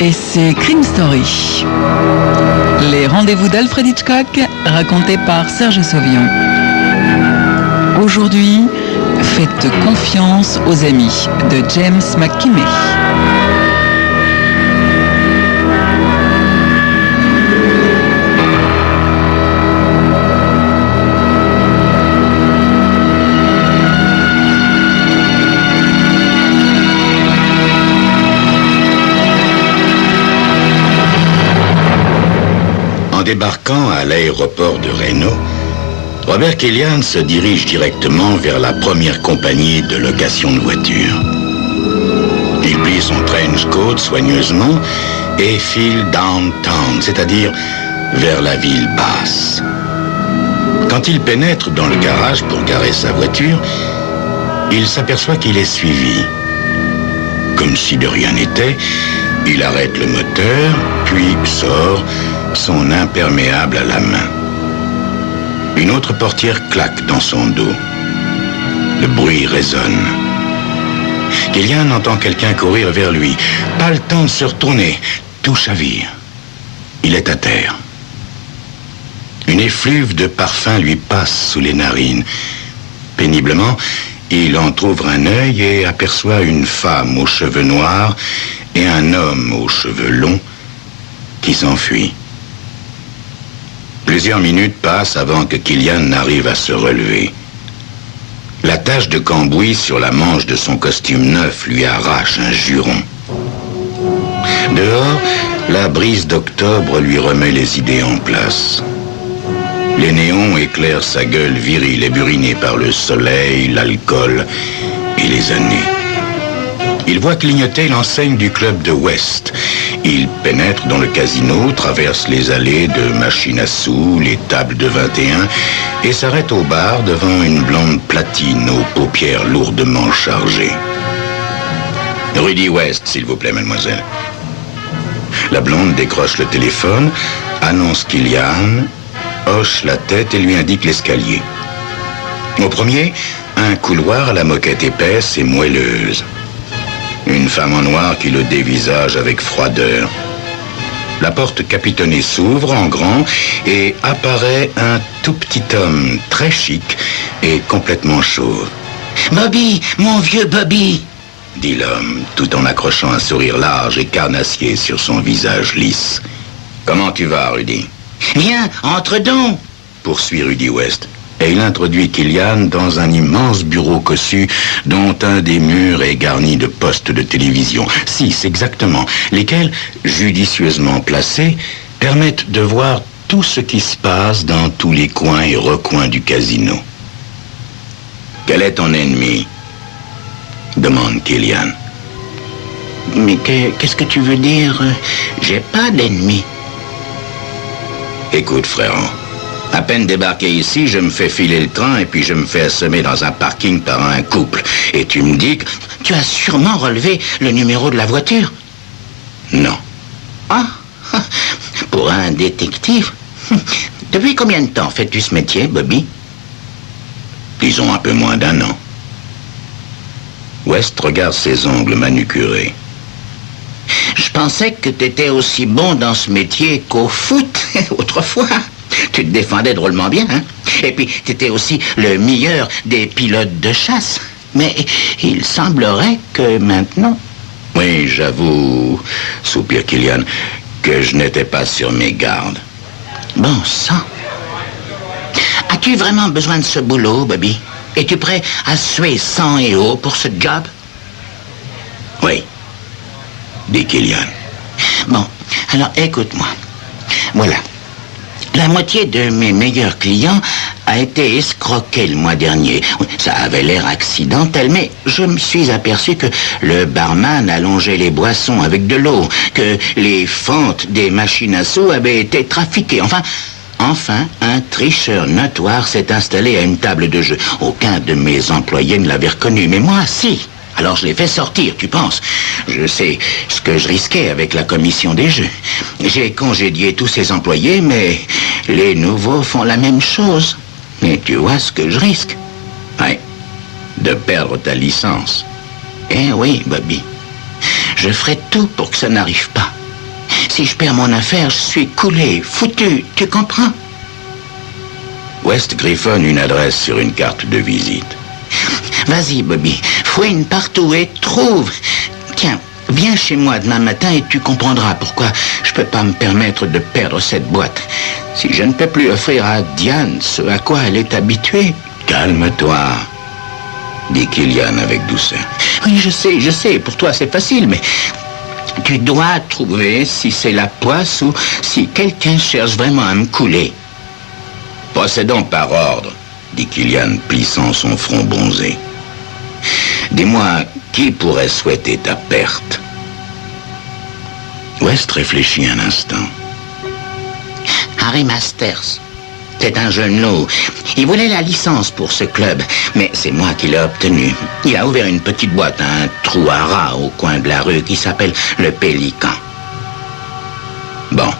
et c'est Crime Story. Les rendez-vous d'Alfred Hitchcock racontés par Serge Sauvion. Aujourd'hui, faites confiance aux amis de James McKimmey. En débarquant à l'aéroport de Reno, Robert Killian se dirige directement vers la première compagnie de location de voitures. Il plie son trench coat soigneusement et file downtown, c'est-à-dire vers la ville basse. Quand il pénètre dans le garage pour garer sa voiture, il s'aperçoit qu'il est suivi. Comme si de rien n'était, il arrête le moteur, puis sort, son imperméable à la main. Une autre portière claque dans son dos. Le bruit résonne. Killian entend quelqu'un courir vers lui. Pas le temps de se retourner. Tout chavire. Il est à terre. Une effluve de parfum lui passe sous les narines. Péniblement, il entr'ouvre un œil et aperçoit une femme aux cheveux noirs et un homme aux cheveux longs qui s'enfuit. Plusieurs minutes passent avant que Killian n'arrive à se relever. La tache de cambouis sur la manche de son costume neuf lui arrache un juron. Dehors, la brise d'octobre lui remet les idées en place. Les néons éclairent sa gueule virile et burinée par le soleil, l'alcool et les années. Il voit clignoter l'enseigne du club de West. Il pénètre dans le casino, traverse les allées de machines à sous, les tables de 21 et s'arrête au bar devant une blonde platine aux paupières lourdement chargées. Rudy West, s'il vous plaît, mademoiselle. La blonde décroche le téléphone, annonce Killian, hoche la tête et lui indique l'escalier. Au premier, un couloir à la moquette épaisse et moelleuse. Une femme en noir qui le dévisage avec froideur. La porte capitonnée s'ouvre en grand et apparaît un tout petit homme très chic et complètement chauve. « Bobby, mon vieux Bobby !» dit l'homme, tout en accrochant un sourire large et carnassier sur son visage lisse. « Comment tu vas, Rudy ?»« Viens, entre donc !» poursuit Rudy West. Et il introduit Killian dans un immense bureau cossu dont un des murs est garni de postes de télévision. 6 exactement, lesquels, judicieusement placés, permettent de voir tout ce qui se passe dans tous les coins et recoins du casino. « Quel est ton ennemi ?» demande Killian. « Mais qu'est-ce que tu veux dire? J'ai pas d'ennemi. » Écoute, frérot. À peine débarqué ici, je me fais filer le train et puis je me fais assommer dans un parking par un couple. Et tu me dis que... Tu as sûrement relevé le numéro de la voiture? Non. Ah, pour un détective? Depuis combien de temps fais-tu ce métier, Bobby? Disons un peu moins d'1 an. West regarde ses ongles manucurés. Je pensais que tu étais aussi bon dans ce métier qu'au foot, autrefois. Tu te défendais drôlement bien, hein? Et puis, tu étais aussi le meilleur des pilotes de chasse. Mais il semblerait que maintenant... Oui, j'avoue, soupire Killian, que je n'étais pas sur mes gardes. Bon sang. As-tu vraiment besoin de ce boulot, Bobby? Es-tu prêt à suer sang et eau pour ce job? Oui, dit Killian. Bon, alors écoute-moi. Voilà. La moitié de mes meilleurs clients a été escroquée le mois dernier. Ça avait l'air accidentel, mais je me suis aperçu que le barman allongeait les boissons avec de l'eau, que les fentes des machines à sous avaient été trafiquées. Enfin, un tricheur notoire s'est installé à une table de jeu. Aucun de mes employés ne l'avait reconnu, mais moi, si. Alors je l'ai fait sortir, tu penses? Je sais ce que je risquais avec la commission des jeux. J'ai congédié tous ces employés, mais les nouveaux font la même chose. Et tu vois ce que je risque? Oui, de perdre ta licence. Eh oui, Bobby. Je ferai tout pour que ça n'arrive pas. Si je perds mon affaire, je suis coulé, foutu, tu comprends? West griffonne une adresse sur une carte de visite. Vas-y, Bobby, fouine partout et trouve. Tiens, viens chez moi demain matin et tu comprendras pourquoi je peux pas me permettre de perdre cette boîte. Si je ne peux plus offrir à Diane ce à quoi elle est habituée. Calme-toi, dit Killian avec douceur. Oui, je sais, pour toi c'est facile, mais tu dois trouver si c'est la poisse ou si quelqu'un cherche vraiment à me couler. Procédons par ordre, dit Killian, plissant son front bronzé. Dis-moi, qui pourrait souhaiter ta perte? West réfléchit un instant. Harry Masters. C'est un jeune loup. Il voulait la licence pour ce club, mais c'est moi qui l'ai obtenu. Il a ouvert une petite boîte, un trou à rats au coin de la rue qui s'appelle le Pélican. Bon,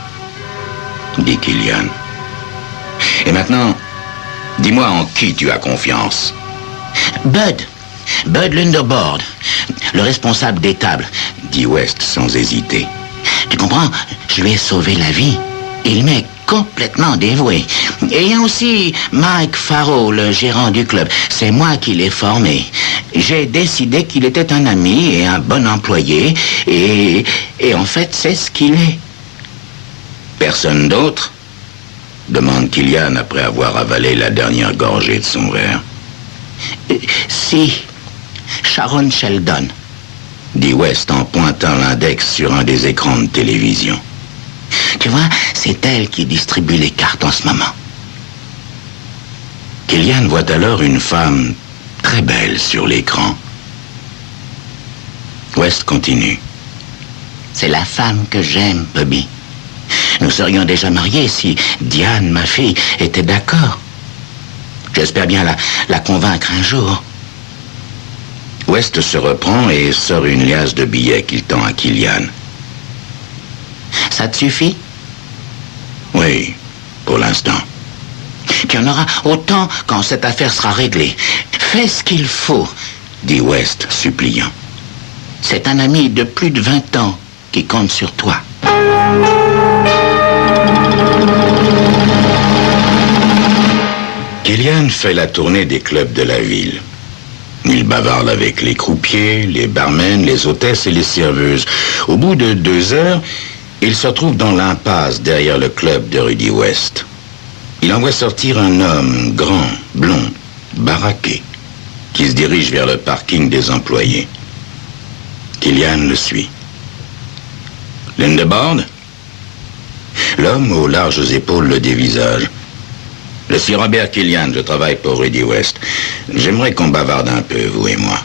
dit Killian. Et maintenant, dis-moi en qui tu as confiance. Bud Lunderboard, le responsable des tables, dit West sans hésiter. Tu comprends, je lui ai sauvé la vie. Il m'est complètement dévoué. Et il y a aussi Mike Farrow, le gérant du club. C'est moi qui l'ai formé. J'ai décidé qu'il était un ami et un bon employé. Et en fait, c'est ce qu'il est. Personne d'autre? Demande Killian après avoir avalé la dernière gorgée de son verre. Si, Sharon Sheldon, dit West en pointant l'index sur un des écrans de télévision. Tu vois, c'est elle qui distribue les cartes en ce moment. Killian voit alors une femme très belle sur l'écran. West continue. C'est la femme que j'aime, Bobby. Nous serions déjà mariés si Diane, ma fille, était d'accord. J'espère bien la convaincre un jour. West se reprend et sort une liasse de billets qu'il tend à Killian. Ça te suffit? Oui, pour l'instant. Tu en auras autant quand cette affaire sera réglée. Fais ce qu'il faut, dit West, suppliant. C'est un ami de plus de 20 ans qui compte sur toi. Killian fait la tournée des clubs de la ville. Il bavarde avec les croupiers, les barmen, les hôtesses et les serveuses. Au bout de 2 heures, il se retrouve dans l'impasse derrière le club de Rudy West. Il en voit sortir un homme grand, blond, baraqué, qui se dirige vers le parking des employés. Killian le suit. Lunderboard? L'homme aux larges épaules le dévisage. Je suis Robert Killian, je travaille pour Rudy West. J'aimerais qu'on bavarde un peu, vous et moi.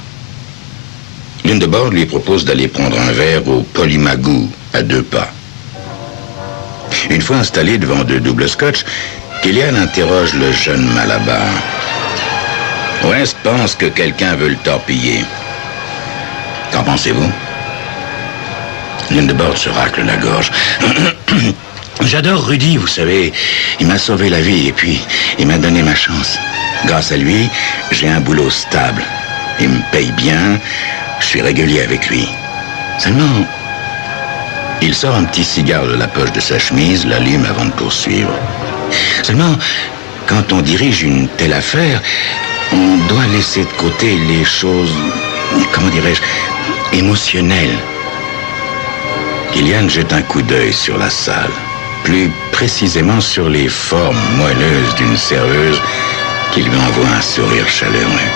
Lunderboard lui propose d'aller prendre un verre au Polymagou, à 2 pas. Une fois installé devant 2 doubles scotch, Killian interroge le jeune Malabar. West pense que quelqu'un veut le torpiller. Qu'en pensez-vous? Lunderboard se racle la gorge. J'adore Rudy, vous savez. Il m'a sauvé la vie et puis il m'a donné ma chance. Grâce à lui, j'ai un boulot stable. Il me paye bien, je suis régulier avec lui. Seulement, il sort un petit cigare de la poche de sa chemise, l'allume avant de poursuivre. Seulement, quand on dirige une telle affaire, on doit laisser de côté les choses, comment dirais-je, émotionnelles. Killian jette un coup d'œil sur la salle. Plus précisément sur les formes moelleuses d'une serveuse qui lui envoie un sourire chaleureux.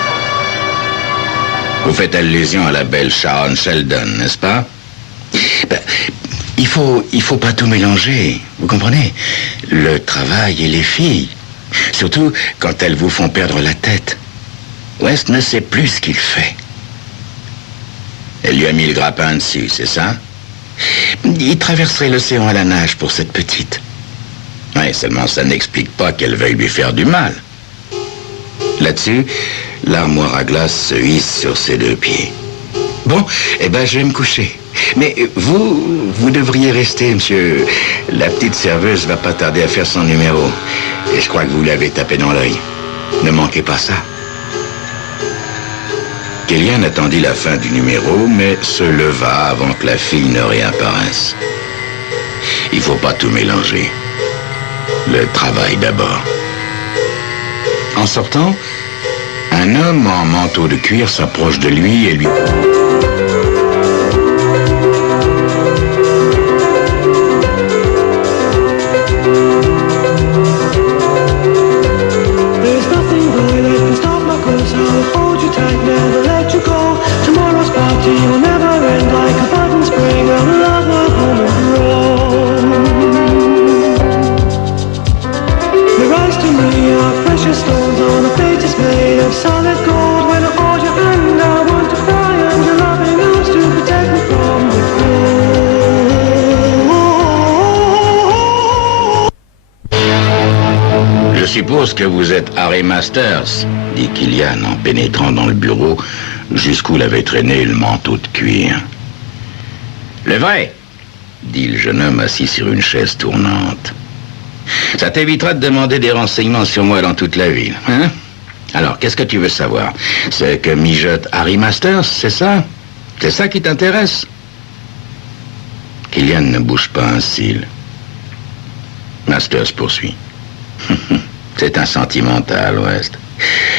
Vous faites allusion à la belle Sharon Sheldon, n'est-ce pas? Il faut pas tout mélanger, vous comprenez? Le travail et les filles, surtout quand elles vous font perdre la tête. West ne sait plus ce qu'il fait. Elle lui a mis le grappin dessus, c'est ça? Il traverserait l'océan à la nage pour cette petite. Oui, seulement ça n'explique pas qu'elle veuille lui faire du mal. Là-dessus, l'armoire à glace se hisse sur ses 2 pieds. Bon, je vais me coucher. Mais vous devriez rester, monsieur. La petite serveuse va pas tarder à faire son numéro. Et je crois que vous l'avez tapé dans l'œil. Ne manquez pas ça. Killian attendit la fin du numéro, mais se leva avant que la fille ne réapparaisse. Il faut pas tout mélanger. Le travail d'abord. En sortant, un homme en manteau de cuir s'approche de lui et lui... Je suppose que vous êtes Harry Masters, dit Killian en pénétrant dans le bureau jusqu'où l'avait traîné le manteau de cuir. Le vrai, dit le jeune homme assis sur une chaise tournante. Ça t'évitera de demander des renseignements sur moi dans toute la ville, hein? Alors, qu'est-ce que tu veux savoir? C'est que mijote Harry Masters, c'est ça? C'est ça qui t'intéresse? Killian ne bouge pas un cil. Masters poursuit. C'est un sentimental, West.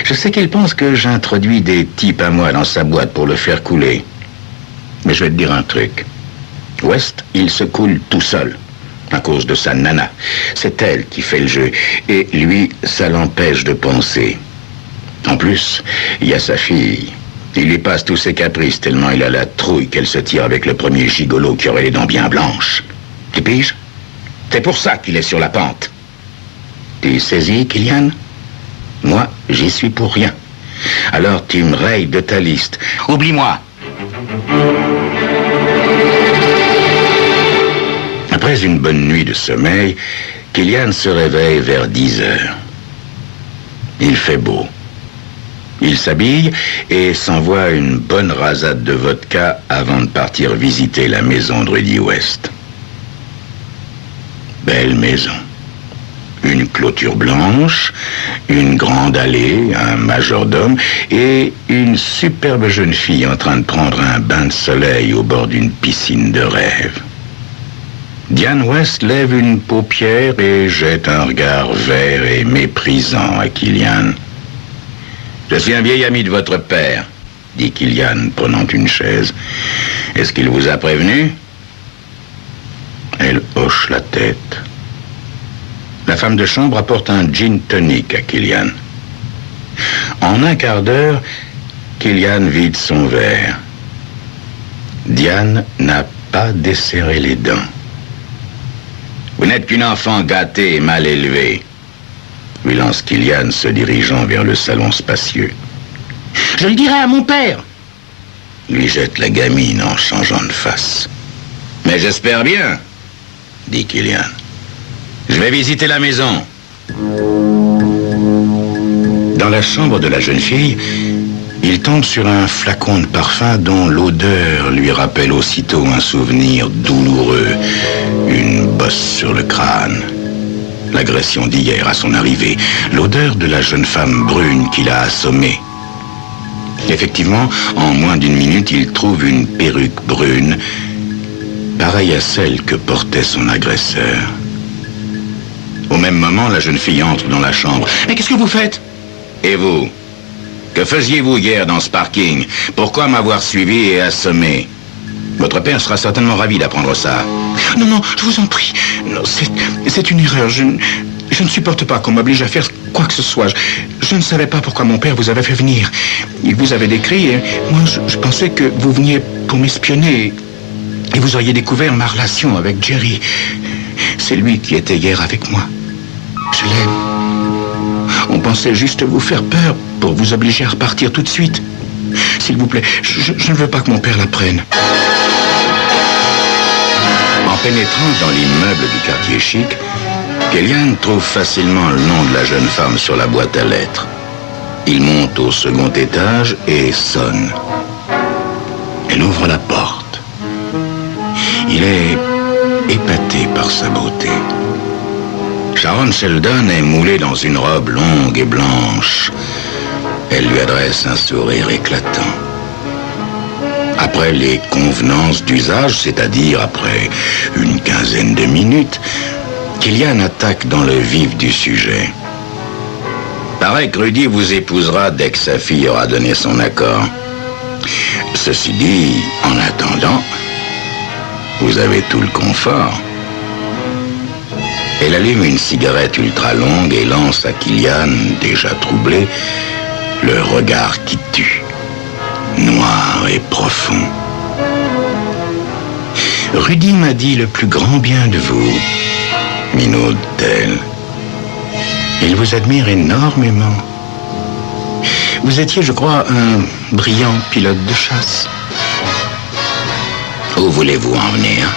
Je sais qu'il pense que j'introduis des types à moi dans sa boîte pour le faire couler. Mais je vais te dire un truc. West, il se coule tout seul, à cause de sa nana. C'est elle qui fait le jeu, et lui, ça l'empêche de penser. En plus, il y a sa fille. Il lui passe tous ses caprices tellement il a la trouille qu'elle se tire avec le premier gigolo qui aurait les dents bien blanches. Tu piges? C'est pour ça qu'il est sur la pente. Tu saisis, Killian? Moi, j'y suis pour rien. Alors tu me rayes de ta liste. Oublie-moi. Après une bonne nuit de sommeil, Killian se réveille vers 10 heures. Il fait beau. Il s'habille et s'envoie une bonne rasade de vodka avant de partir visiter la maison de Rudy West. Belle maison. Une clôture blanche, une grande allée, un majordome et une superbe jeune fille en train de prendre un bain de soleil au bord d'une piscine de rêve. Diane West lève une paupière et jette un regard vert et méprisant à Killian. « Je suis un vieil ami de votre père, » dit Killian, prenant une chaise. « Est-ce qu'il vous a prévenu ?» Elle hoche la tête. La femme de chambre apporte un gin tonic à Killian. En un quart d'heure, Killian vide son verre. Diane n'a pas desserré les dents. « Vous n'êtes qu'une enfant gâtée et mal élevée, » lui lance Killian, se dirigeant vers le salon spacieux. « Je le dirai à mon père !» lui jette la gamine en changeant de face. « Mais j'espère bien, » dit Killian. « Je vais visiter la maison. » Dans la chambre de la jeune fille, il tombe sur un flacon de parfum dont l'odeur lui rappelle aussitôt un souvenir douloureux, une bosse sur le crâne. L'agression d'hier à son arrivée, l'odeur de la jeune femme brune qui l'a assommé. Effectivement, en moins d'une minute, il trouve une perruque brune, pareille à celle que portait son agresseur. Au même moment, la jeune fille entre dans la chambre. « Mais qu'est-ce que vous faites ?»« Et vous? Que faisiez-vous hier dans ce parking? Pourquoi m'avoir suivi et assommé? Votre père sera certainement ravi d'apprendre ça. »« Non, non, je vous en prie. Non, c'est une erreur. Je ne supporte pas qu'on m'oblige à faire quoi que ce soit. Je ne savais pas pourquoi mon père vous avait fait venir. Il vous avait décrit et moi, je pensais que vous veniez pour m'espionner. Et vous auriez découvert ma relation avec Jerry. C'est lui qui était hier avec moi. Je l'aime. On pensait juste vous faire peur pour vous obliger à repartir tout de suite. S'il vous plaît, je ne veux pas que mon père l'apprenne. » En pénétrant dans l'immeuble du quartier chic, Killian trouve facilement le nom de la jeune femme sur la boîte à lettres. Il monte au second étage et sonne. Elle ouvre la porte. Il est épaté par sa beauté. Sharon Sheldon est moulée dans une robe longue et blanche. Elle lui adresse un sourire éclatant. « Après les convenances d'usage, c'est-à-dire après une quinzaine de minutes, Killian attaque dans le vif du sujet. Paraît que Rudy vous épousera dès que sa fille aura donné son accord. Ceci dit, en attendant, vous avez tout le confort. Elle allume une cigarette ultra longue et lance à Killian, déjà troublé, le regard qui tue, noir et profond. Rudy m'a dit le plus grand bien de vous, minaude-t-elle. Il vous admire énormément. Vous étiez, je crois, un brillant pilote de chasse. Où voulez-vous en venir?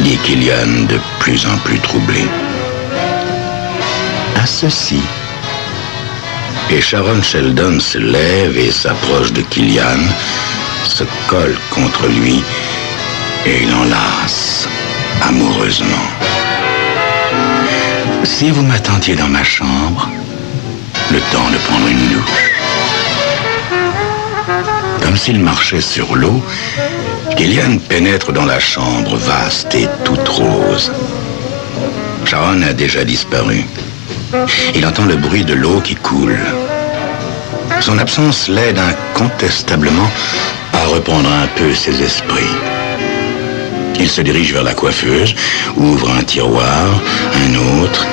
Dit Killian de plus en plus troublé. À ceci. Et Sharon Sheldon se lève et s'approche de Killian, se colle contre lui et l'enlace amoureusement. Si vous m'attendiez dans ma chambre, le temps de prendre une douche. Comme s'il marchait sur l'eau, Killian pénètre dans la chambre vaste et toute rose. Sharon a déjà disparu. Il entend le bruit de l'eau qui coule. Son absence l'aide incontestablement à reprendre un peu ses esprits. Il se dirige vers la coiffeuse, ouvre un tiroir, un autre,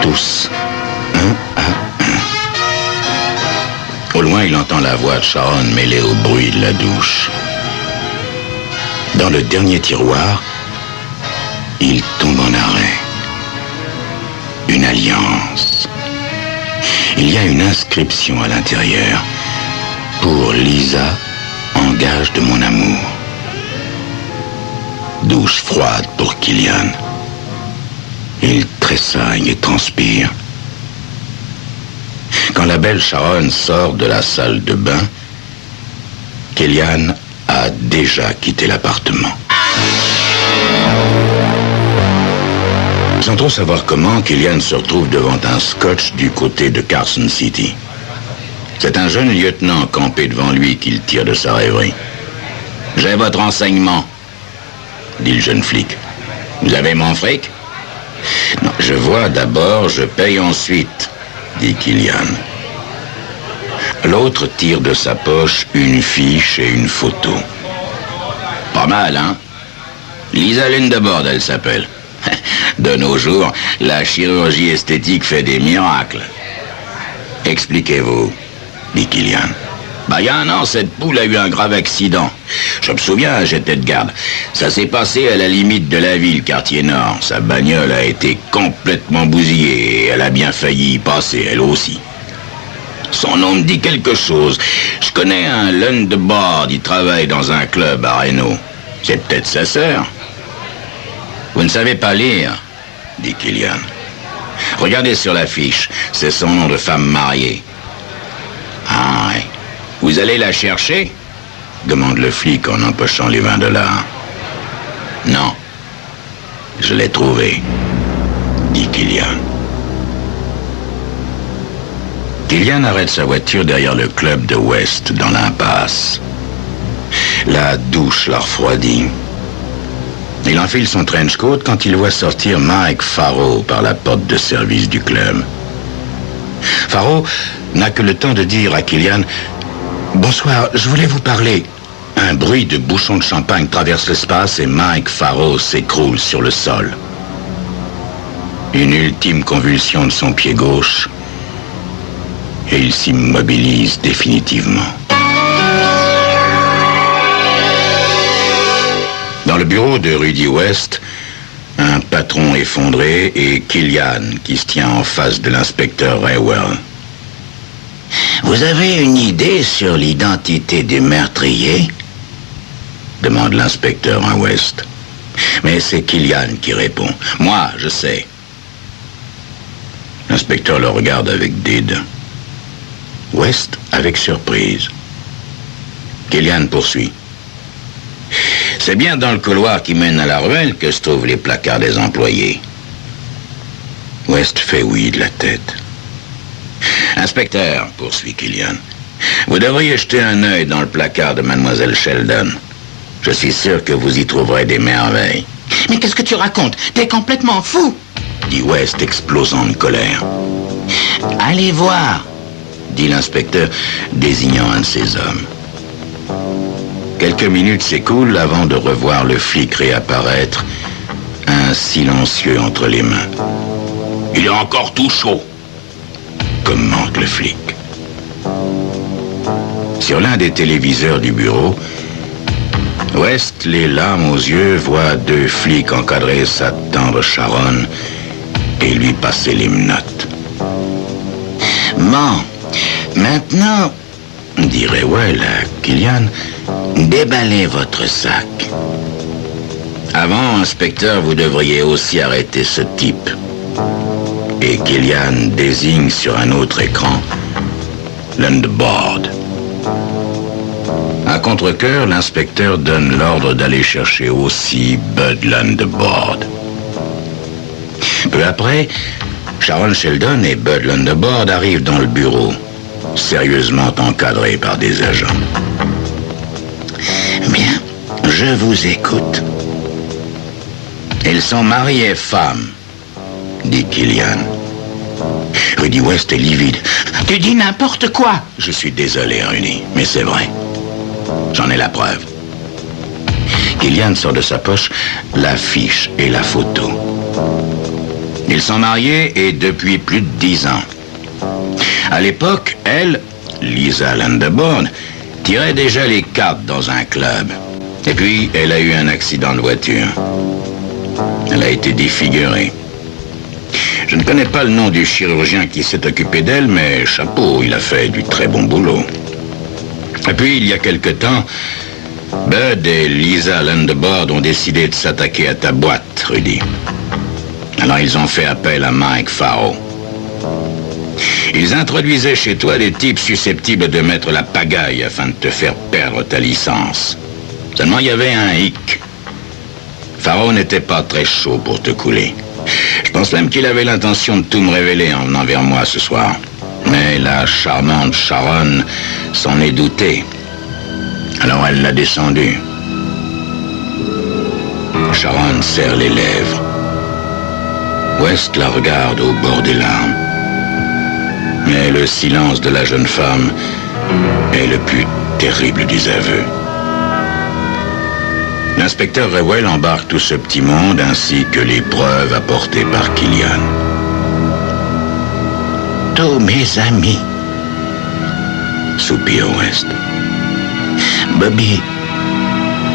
tous, un à un. Au loin, il entend la voix de Sharon mêlée au bruit de la douche. Dans le dernier tiroir, il tombe en arrêt. Une alliance. Il y a une inscription à l'intérieur. Pour Lisa, en gage de mon amour. Douche froide pour Killian. Il tressaille et transpire. Quand la belle Sharon sort de la salle de bain, Killian a déjà quitté l'appartement. Sans trop savoir comment, Killian se retrouve devant un scotch du côté de Carson City. C'est un jeune lieutenant campé devant lui qu'il tire de sa rêverie. « J'ai votre renseignement », dit le jeune flic. « Vous avez mon fric ?»« Non, je vois d'abord, je paye ensuite », dit Killian. L'autre tire de sa poche une fiche et une photo. « Pas mal, hein? Lisa Lindebord, elle s'appelle. De nos jours, la chirurgie esthétique fait des miracles. » « Expliquez-vous, » dit Killian. « Il y a un an, cette poule a eu un grave accident. Je me souviens, j'étais de garde. Ça s'est passé à la limite de la ville, quartier nord. Sa bagnole a été complètement bousillée et elle a bien failli y passer, elle aussi. Son nom me dit quelque chose. Je connais un Lundebord, il travaille dans un club à Reno. C'est peut-être sa sœur. » « Vous ne savez pas lire, dit Killian. Regardez sur la fiche, c'est son nom de femme mariée. »« Ah, ouais. Vous allez la chercher ?» demande le flic en empochant les $20. « Non, je l'ai trouvée, dit Killian. Killian arrête sa voiture derrière le club de West, dans l'impasse. La douche la refroidit. Il enfile son trench coat quand il voit sortir Mike Farrow par la porte de service du club. Farrow n'a que le temps de dire à Killian « Bonsoir, je voulais vous parler. » Un bruit de bouchon de champagne traverse l'espace et Mike Farrow s'écroule sur le sol. Une ultime convulsion de son pied gauche et il s'immobilise définitivement. Dans le bureau de Rudy West, un patron effondré et Killian qui se tient en face de l'inspecteur Raywell. « Vous avez une idée sur l'identité du meurtrier ?» demande l'inspecteur à West. Mais c'est Killian qui répond. « Moi, je sais. » L'inspecteur le regarde avec dédain. West avec surprise. Killian poursuit. C'est bien dans le couloir qui mène à la ruelle que se trouvent les placards des employés. West fait oui de la tête. Inspecteur, poursuit Killian, Vous devriez jeter un œil dans le placard de Mademoiselle Sheldon. Je suis sûr que vous y trouverez des merveilles. Mais qu'est-ce que tu racontes? T'es complètement fou! Dit West, explosant de colère. Allez voir! Dit l'inspecteur, désignant un de ses hommes. Quelques minutes s'écoulent avant de revoir le flic réapparaître, un silencieux entre les mains. Il est encore tout chaud, commente le flic. Sur l'un des téléviseurs du bureau, West, les larmes aux yeux, voit deux flics encadrer sa tendre Sharon et lui passer les menottes. Bon, maintenant, dit Rewell à Killian, déballez votre sac. avant, inspecteur, vous devriez aussi arrêter ce type. Et Killian désigne sur un autre écran l'Underboard. À contre-cœur, l'inspecteur donne l'ordre d'aller chercher aussi Bud l'Underboard. Peu après, Sharon Sheldon et Bud l'Underboard arrivent dans le bureau, sérieusement encadrés par des agents. Bien, je vous écoute. Ils sont mariés et femmes, dit Killian. Rudy West est livide. Tu dis n'importe quoi! Je suis désolé, Rudy, mais c'est vrai. J'en ai la preuve. Killian sort de sa poche l'affiche et la photo. Ils sont mariés et depuis plus de 10 ans. À l'époque, elle, Lisa Lunderbourne, tirait déjà les cartes dans un club. Et puis, elle a eu un accident de voiture. Elle a été défigurée. Je ne connais pas le nom du chirurgien qui s'est occupé d'elle, mais chapeau, il a fait du très bon boulot. Et puis, il y a quelque temps, Bud et Lisa Lunderbourne ont décidé de s'attaquer à ta boîte, Rudy. Alors, ils ont fait appel à Mike Farrow. Ils introduisaient chez toi des types susceptibles de mettre la pagaille afin de te faire perdre ta licence. Seulement, il y avait un hic. Farrow n'était pas très chaud pour te couler. Je pense même qu'il avait l'intention de tout me révéler en venant vers moi ce soir. Mais la charmante Sharon s'en est doutée. Alors elle l'a descendu. Sharon serre les lèvres. West la regarde au bord des larmes. Mais le silence de la jeune femme est le plus terrible des aveux. L'inspecteur Rewell embarque tout ce petit monde ainsi que les preuves apportées par Killian. Tous mes amis. Soupire West. Bobby,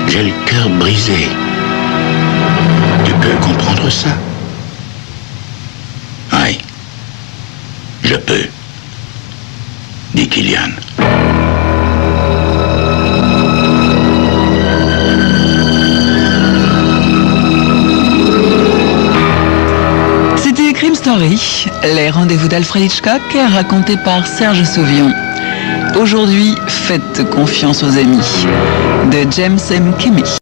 j'ai le cœur brisé. Tu peux comprendre ça? Oui, je peux, dit Killian. C'était Crime Story, les rendez-vous d'Alfred Hitchcock racontés par Serge Sauvion. Aujourd'hui, faites confiance aux amis de James M. Kemey.